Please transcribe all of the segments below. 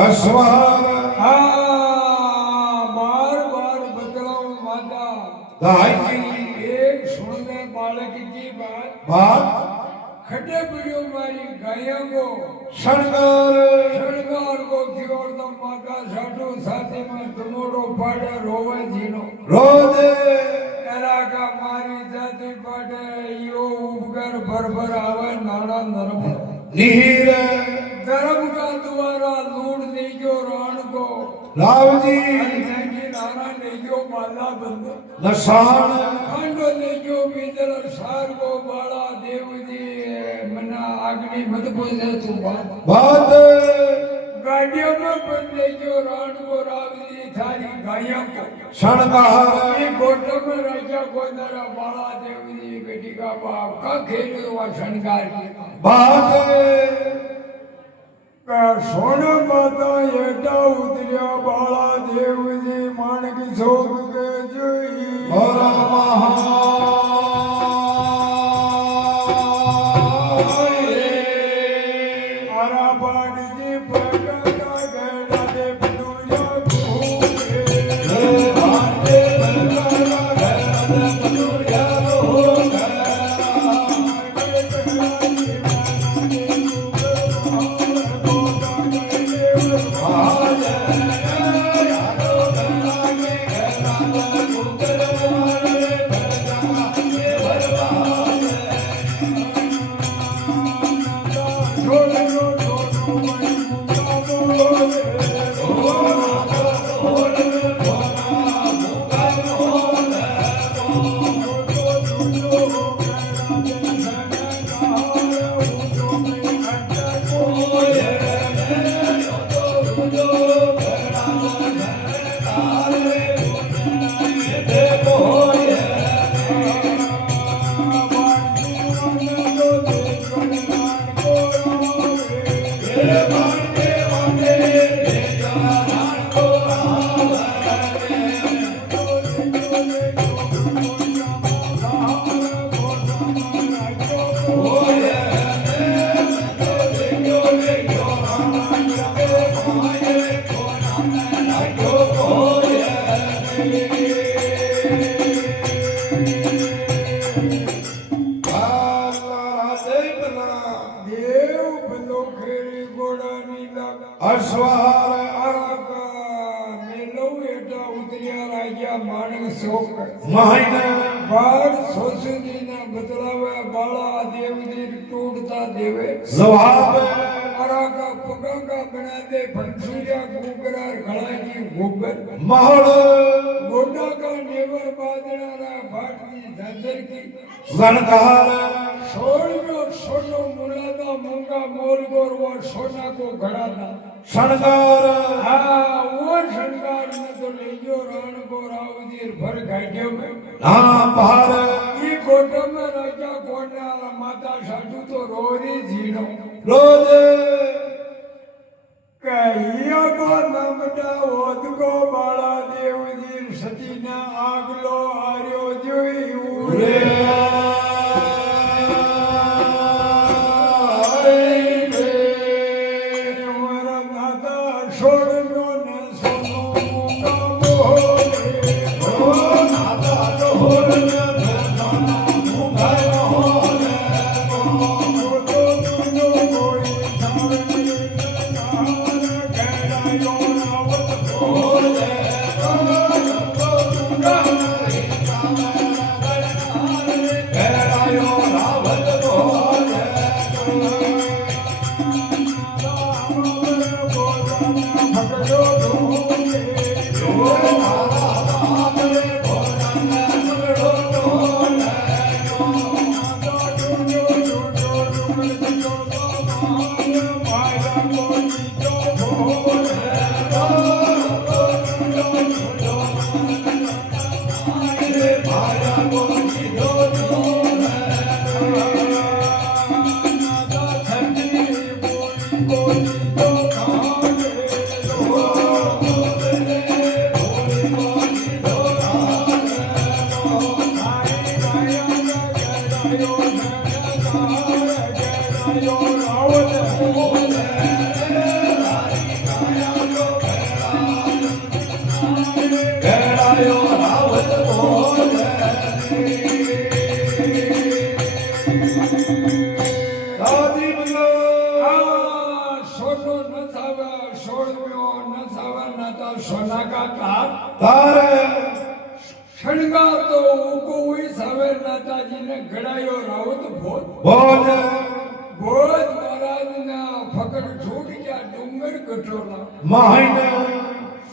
અસવાર बार बार बदलाव माता दाई एक सुनने बालक की बात खड्डे पिड़ियो मारी गायों को शणगार को खियोड़ता माता साधु साथी में तुमोड़ो पाड़े रोवे जीनो रोदे एरा का मारी जाति पाड़े यो उपकर भर आवे नाना नरम नीर धर्म का द्वारा लूट देजो राण को रावजी नाना लेजो माला बंद नशान खंडो लेजो बीदल सार को बाला देव जी मना अग्नि मत पूछे तू बात गाड़ियों में बन लेजो राण को रावजी थारी गायों को शणगार ये गोटो में राजा को नरा बाला देव जी बेटी का बाप का खेल हुआ शणगार की बात सोना माता एटा उतरिया बाला देवजी माणक शोक के जोई और महा जवाब का पगा का बना दे फंसिया गुगरार खड़ा की गुगर महड़ गोडा का नेवर बादड़ा रा भाटी धंधर की जनकार सोनो सोनो मुलादा मूंगा मोल गोर वो सोना को घड़ा था शणगार हाँ वो शणगार में तो ले जो राण को रावजीर भर गाड़ियों में हाँ पहाड़ ये गोडा में राजा कोना माता साधु तो रोरी जीनो रोजे कहिया को नमटा ओद को बाला देवजी सतीना आगलो आर्यो जोई उरे Oh, ઘેરાયો રાવત મોર દાદી બોલો સોના કા કાપ તારે શણગાર તો ઉકો હુઈ સાવે નાતાજીને ઘડાયો રાવત ભોજ ભોજ ભોજ મહારાજના ફકડ છૂટ ગયા ડુંગર કઠોળા મહિને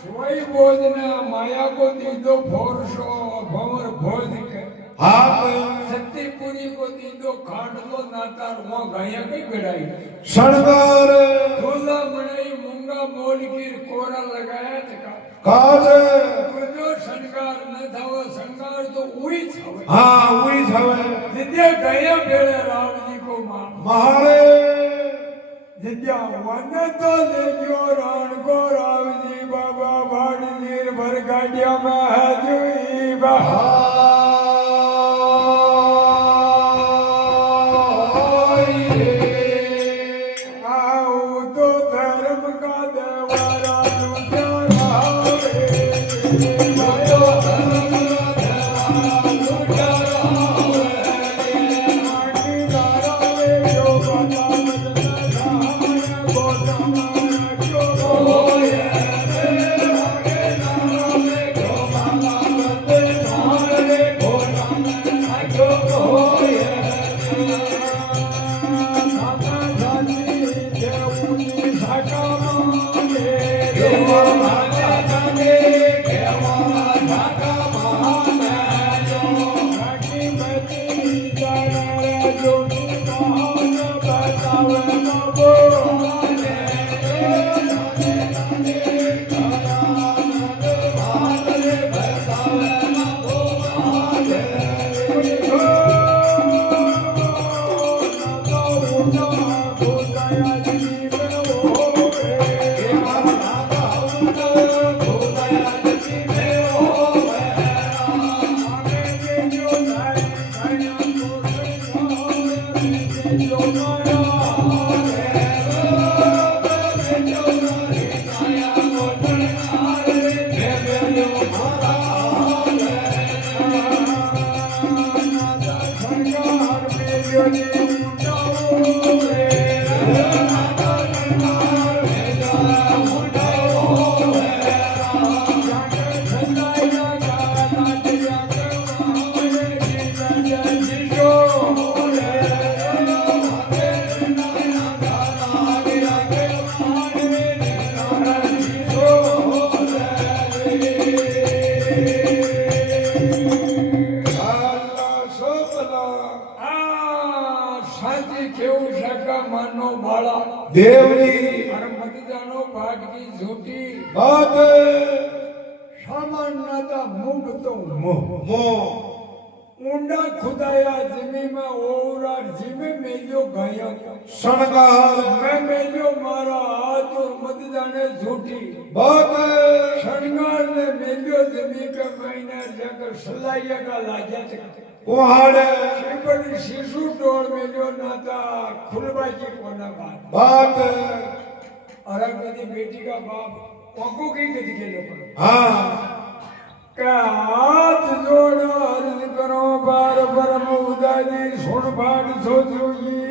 સોય ભોજના માયા કો દીધો ફોરસો ભવર ભોજ કે હાથ સત્યપુરી કો દીધો ખાડલો નાતાર મો ગયા કઈ ઘડાઈ શણગાર ધોલા બનાઈ મૂંગા મોલગીર કોરા લગાયા તકા કાજ જો શણગાર ન થાવો શણગાર તો ઉઈ થાવે હા ઉઈ થવે વિદ્યા ગયા ભેળે રાવજી કો માં મારે વિદ્યા વન તો લેજો રણ કો રાવજી બાબા ભાડજીર ભર ગાડિયા માં હાજુઈ બા આઉ તો ધર્મ કા દેવારા દેવની મતદાનો ભાગની ઝૂંટી બાત સામાન નાતા મુગ તો મોહ મોહ ઊંડા ખુદાયા જમીમાં ઓવરાર જીમે મેલ્યો ગાયા શણગાર મેં મેલ્યો મારા હાથ ઓર મતદાને ઝૂંટી બાત શણગાર ને મેલ્યો જમી કે મહિના જગર સલાયા કા લાગ્યા છે કુહાડે શ્રીપતિ શિશુ ડોળ મેલ્યો નાતા ખુલબાજી કોના બાત બાત અરે કદી બેટી કા બાપ ઓકો કઈ કદી કે લોકો હા કે હાથ જોડો અર્જ કરો બાર પરમ ઉદાજી સુણ ભાગ છો જોઈ